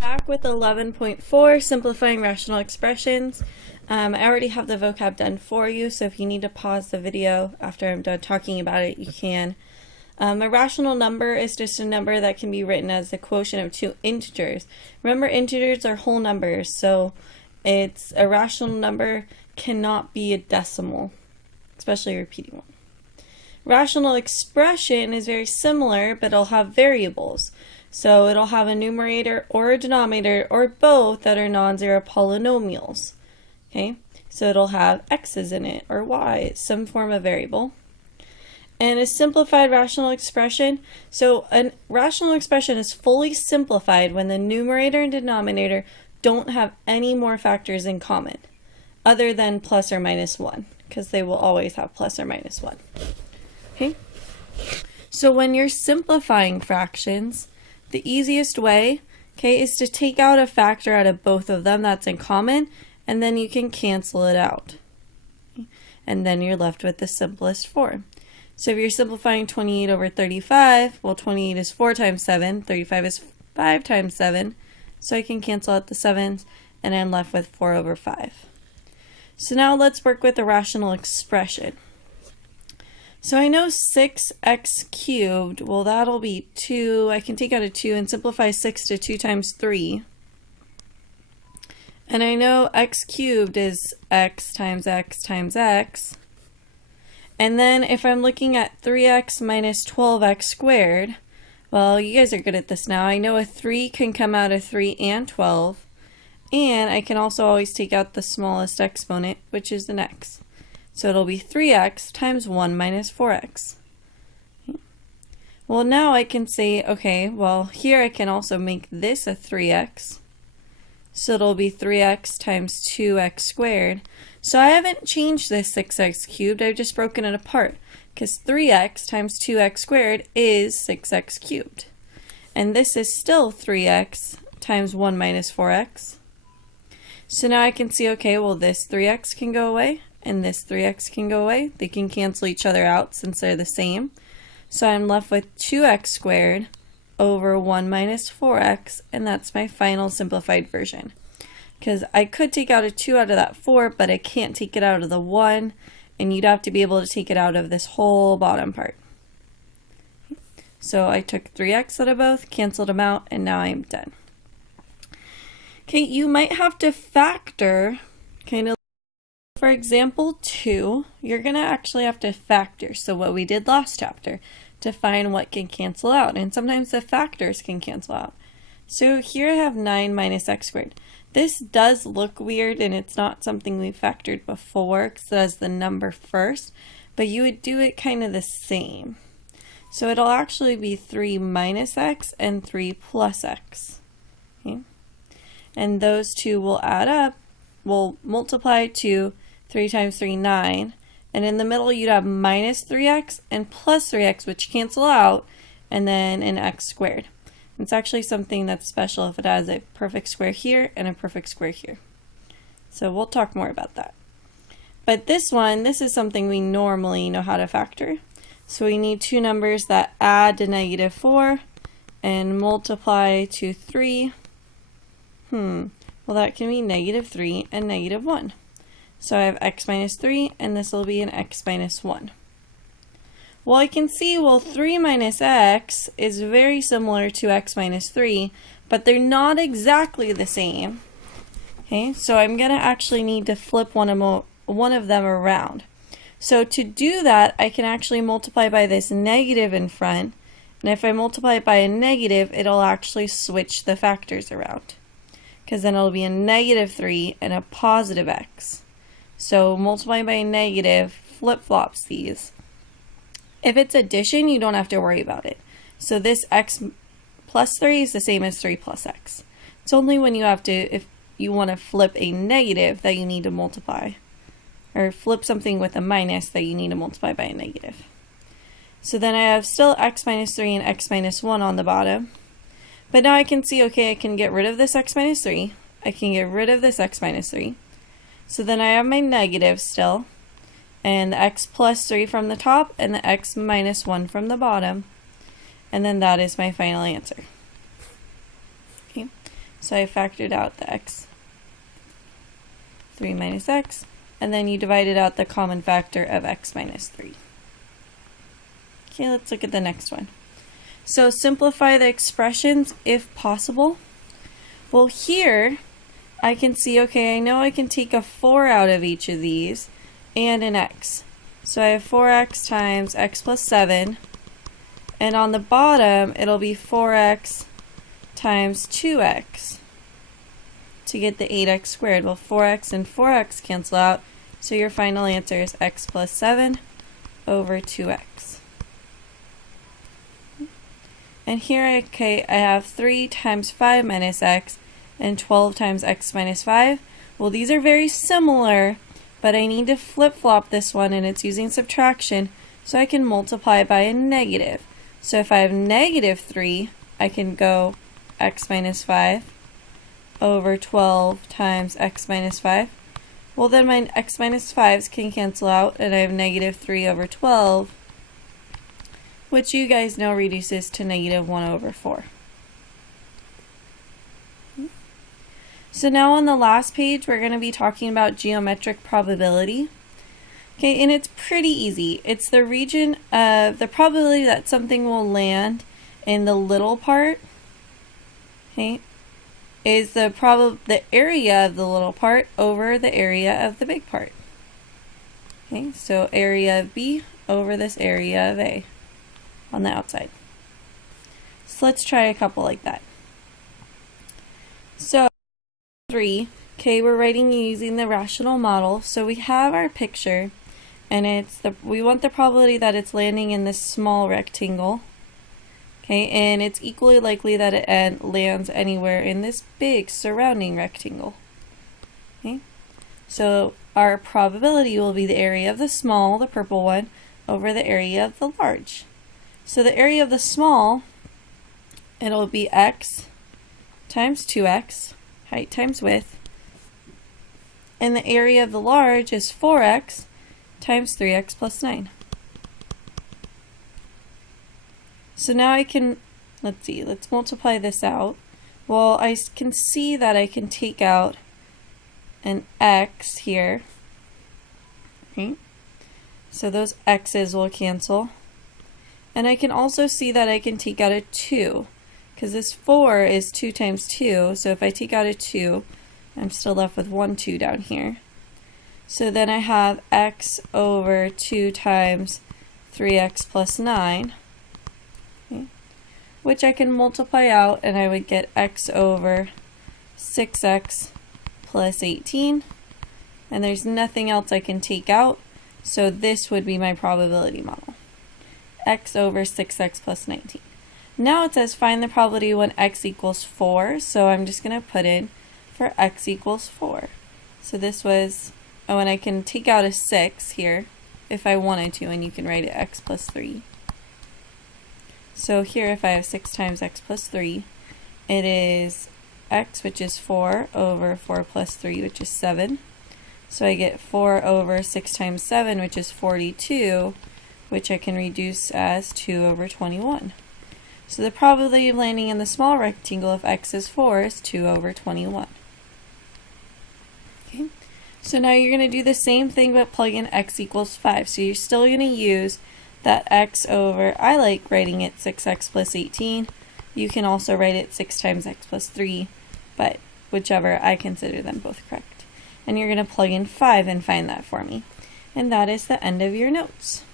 Back with 11.4, simplifying rational expressions. I already have the vocab done for you, so if you need to pause the video after I'm done talking about it, you can. A rational number is just a number that can be written as the quotient of two integers. Remember, integers are whole numbers, so it's a rational number cannot be a decimal, especially a repeating one. Rational expression is very similar, but it'll have variables. So it'll have a numerator or a denominator or both that are non-zero polynomials. Okay, so it'll have x's in it or y, some form of variable. And a simplified rational expression, so a rational expression is fully simplified when the numerator and denominator don't have any more factors in common other than plus or minus 1, because they will always have plus or minus 1. Okay, so when you're simplifying fractions, the easiest way, okay, is to take out a factor out of both of them that's in common, and then you can cancel it out. And then you're left with the simplest form. So if you're simplifying 28 over 35, well, 28 is 4 times 7, 35 is 5 times 7, so I can cancel out the 7s, and I'm left with 4 over 5. So now let's work with a rational expression. So I know 6x cubed, well, that'll be 2. I can take out a 2 and simplify 6 to 2 times 3. And I know x cubed is x times x times x. And then if I'm looking at 3x minus 12x squared, well, you guys are good at this now. I know a 3 can come out of 3 and 12. And I can also always take out the smallest exponent, which is an x. So it'll be 3x times 1 minus 4x. Well, now I can say, okay, well, here I can also make this a 3x. So it'll be 3x times 2x squared. So I haven't changed this 6x cubed, I've just broken it apart, because 3x times 2x squared is 6x cubed. And this is still 3x times 1 minus 4x. So now I can see, okay, well, this 3x can go away, and this 3x can go away. They can cancel each other out since they're the same. So I'm left with 2x squared over 1 minus 4x, and that's my final simplified version. Because I could take out a 2 out of that 4, but I can't take it out of the 1, and you'd have to be able to take it out of this whole bottom part. So I took 3x out of both, canceled them out, and now I'm done. Okay, you might have to factor, kind of. For example 2, you're going to actually have to factor, so what we did last chapter, to find what can cancel out, and sometimes the factors can cancel out. So here I have 9 minus x squared. This does look weird, and it's not something we factored before, because it has the number first, but you would do it kind of the same. So it'll actually be 3 minus x and 3 plus x. Okay? And those two will add up, will multiply to 3 times 3, 9. And in the middle, you'd have minus 3x and plus 3x, which cancel out, and then an x squared. It's actually something that's special if it has a perfect square here and a perfect square here. So we'll talk more about that. But this one, this is something we normally know how to factor. So we need two numbers that add to negative 4 and multiply to 3. Well, that can be negative 3 and negative 1. So I have x minus 3, and this will be an x minus 1. Well, I can see, well, 3 minus x is very similar to x minus 3, but they're not exactly the same. Okay, so I'm going to actually need to flip one of them around. So to do that, I can actually multiply by this negative in front, and if I multiply it by a negative, it'll actually switch the factors around, because then it'll be a negative 3 and a positive x. So multiplying by a negative flip-flops these. If it's addition, you don't have to worry about it. So this x plus 3 is the same as 3 plus x. It's only when you have to, if you want to flip a negative, that you need to multiply. Or flip something with a minus, that you need to multiply by a negative. So then I have still x minus 3 and x minus 1 on the bottom. But now I can see, okay, I can get rid of this x minus 3. I can get rid of this x minus 3. So then I have my negative still, and the x plus 3 from the top, and the x minus 1 from the bottom. And then that is my final answer. Okay. So I factored out the x, 3 minus x, and then you divided out the common factor of x minus 3. Okay, let's look at the next one. So simplify the expressions if possible. Well, here I can see, okay, I know I can take a 4 out of each of these and an x. So I have 4x times x plus 7, and on the bottom it'll be 4x times 2x to get the 8x squared. Well, 4x and 4x cancel out, so your final answer is x plus 7 over 2x. And here, okay, I have 3 times 5 minus x and 12 times x minus 5. Well, these are very similar, but I need to flip-flop this one, and it's using subtraction, so I can multiply by a negative. So if I have negative 3, I can go x minus 5 over 12 times x minus 5. Well, then my x minus 5s can cancel out, and I have negative 3 over 12, which you guys know reduces to negative 1 over 4. So now on the last page, we're going to be talking about geometric probability. Okay, and it's pretty easy. It's the region of the probability that something will land in the little part, okay, is the area of the little part over the area of the big part. Okay, so area of B over this area of A on the outside. So let's try a couple like that. So 3, okay, we're writing using the rational model. So we have our picture, and we want the probability that it's landing in this small rectangle. Okay, and it's equally likely that it lands anywhere in this big surrounding rectangle. Okay, so our probability will be the area of the small, the purple one, over the area of the large. So the area of the small, it'll be x times 2x, height times width, and the area of the large is 4x times 3x plus 9. So now I can, let's multiply this out. Well, I can see that I can take out an x here, right? So those x's will cancel. And I can also see that I can take out a 2, because this 4 is 2 times 2, so if I take out a 2, I'm still left with 1 2 down here. So then I have x over 2 times 3x plus 9, okay, which I can multiply out, and I would get x over 6x plus 18, and there's nothing else I can take out, so this would be my probability model. X over 6x plus 19. Now it says find the probability when x equals 4, so I'm just going to put in for x equals 4. So this was, oh, and I can take out a 6 here if I wanted to, and you can write it x plus 3. So here if I have 6 times x plus 3, it is x, which is 4, over 4 plus 3, which is 7. So I get 4 over 6 times 7, which is 42, which I can reduce as 2 over 21. So the probability of landing in the small rectangle if x is 4 is 2 over 21. Okay. So now you're going to do the same thing but plug in x equals 5. So you're still going to use that x over, I like writing it 6x plus 18. You can also write it 6 times x plus 3, but whichever, I consider them both correct. And you're going to plug in 5 and find that for me. And that is the end of your notes.